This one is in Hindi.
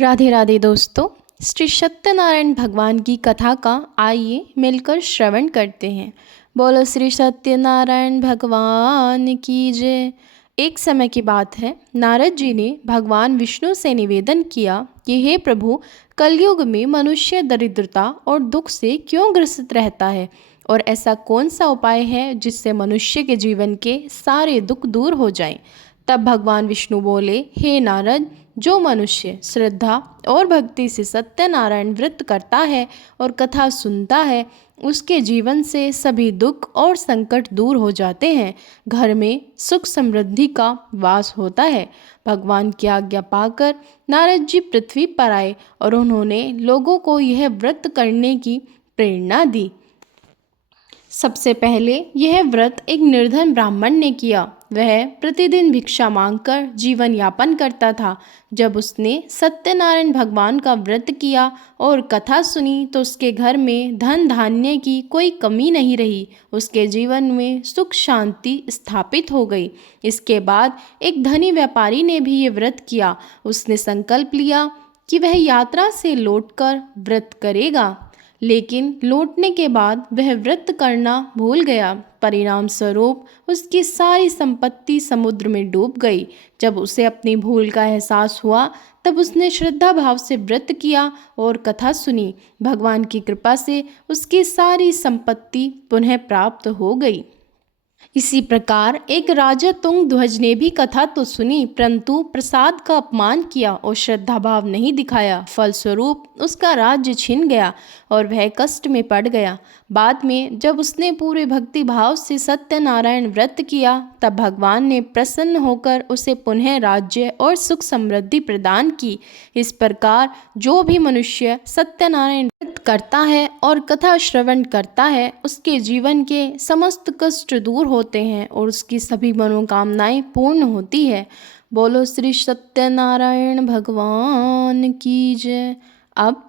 राधे राधे दोस्तों। श्री सत्यनारायण भगवान की कथा का आइए मिलकर श्रवण करते हैं। बोलो श्री सत्यनारायण भगवान की जय। एक समय की बात है, नारद जी ने भगवान विष्णु से निवेदन किया कि हे प्रभु, कलयुग में मनुष्य दरिद्रता और दुख से क्यों ग्रसित रहता है, और ऐसा कौन सा उपाय है जिससे मनुष्य के जीवन के सारे दुख दूर हो जाएं। तब भगवान विष्णु बोले, हे नारद, जो मनुष्य श्रद्धा और भक्ति से सत्यनारायण व्रत करता है और कथा सुनता है, उसके जीवन से सभी दुख और संकट दूर हो जाते हैं। घर में सुख समृद्धि का वास होता है। भगवान की आज्ञा पाकर नारद जी पृथ्वी पर आए और उन्होंने लोगों को यह व्रत करने की प्रेरणा दी। सबसे पहले यह व्रत एक निर्धन ब्राह्मण ने किया। वह प्रतिदिन भिक्षा मांगकर जीवन यापन करता था। जब उसने सत्यनारायण भगवान का व्रत किया और कथा सुनी तो उसके घर में धन धान्य की कोई कमी नहीं रही। उसके जीवन में सुख शांति स्थापित हो गई। इसके बाद एक धनी व्यापारी ने भी ये व्रत किया। उसने संकल्प लिया कि वह यात्रा से लौटकर व्रत करेगा, लेकिन लौटने के बाद वह व्रत करना भूल गया। परिणाम स्वरूप उसकी सारी संपत्ति समुद्र में डूब गई। जब उसे अपनी भूल का एहसास हुआ तब उसने श्रद्धा भाव से व्रत किया और कथा सुनी। भगवान की कृपा से उसकी सारी संपत्ति पुनः प्राप्त हो गई। इसी प्रकार एक राजा तुंग ध्वज ने भी कथा तो सुनी, परंतु प्रसाद का अपमान किया और श्रद्धा भाव नहीं दिखाया। फलस्वरूप उसका राज्य छिन गया और वह कष्ट में पड़ गया। बाद में जब उसने पूरे भक्ति भाव से सत्यनारायण व्रत किया तब भगवान ने प्रसन्न होकर उसे पुनः राज्य और सुख समृद्धि प्रदान की। इस प्रकार जो भी मनुष्य सत्यनारायण व्रत करता है और कथा श्रवण करता है, उसके जीवन के समस्त कष्ट दूर होते हैं और उसकी सभी मनोकामनाएं पूर्ण होती है। बोलो श्री सत्यनारायण भगवान की जय। अब